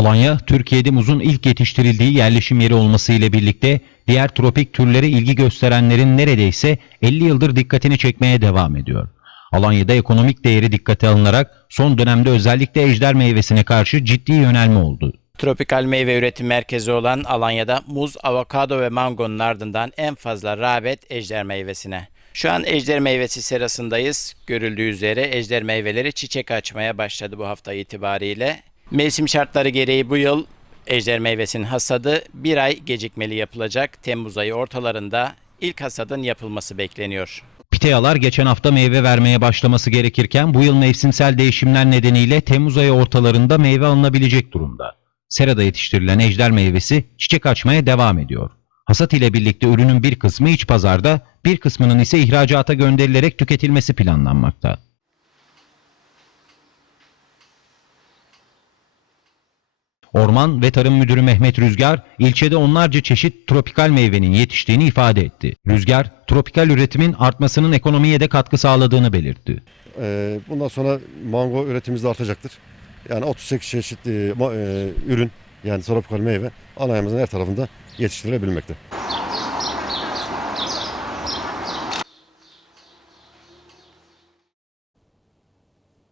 Alanya, Türkiye'de muzun ilk yetiştirildiği yerleşim yeri olması ile birlikte diğer tropik türlere ilgi gösterenlerin neredeyse 50 yıldır dikkatini çekmeye devam ediyor. Alanya'da ekonomik değeri dikkate alınarak son dönemde özellikle ejder meyvesine karşı ciddi yönelme oldu. Tropikal meyve üretim merkezi olan Alanya'da muz, avokado ve mangonun ardından en fazla rağbet ejder meyvesine. Şu an ejder meyvesi serasındayız. Görüldüğü üzere ejder meyveleri çiçek açmaya başladı bu hafta itibariyle. Mevsim şartları gereği bu yıl ejder meyvesinin hasadı bir ay gecikmeli yapılacak. Temmuz ayı ortalarında ilk hasadın yapılması bekleniyor. Piteyalar geçen hafta meyve vermeye başlaması gerekirken bu yıl mevsimsel değişimler nedeniyle Temmuz ayı ortalarında meyve alınabilecek durumda. Serada yetiştirilen ejder meyvesi çiçek açmaya devam ediyor. Hasat ile birlikte ürünün bir kısmı iç pazarda, bir kısmının ise ihracata gönderilerek tüketilmesi planlanmakta. Orman ve Tarım Müdürü Mehmet Rüzgar, ilçede onlarca çeşit tropikal meyvenin yetiştiğini ifade etti. Rüzgar, tropikal üretimin artmasının ekonomiye de katkı sağladığını belirtti. Ee, Bundan sonra mango üretimimiz de artacaktır. Yani 38 çeşit e, e, ürün yani tropikal meyve Alanya'mızın her tarafında yetiştirilebilmekte.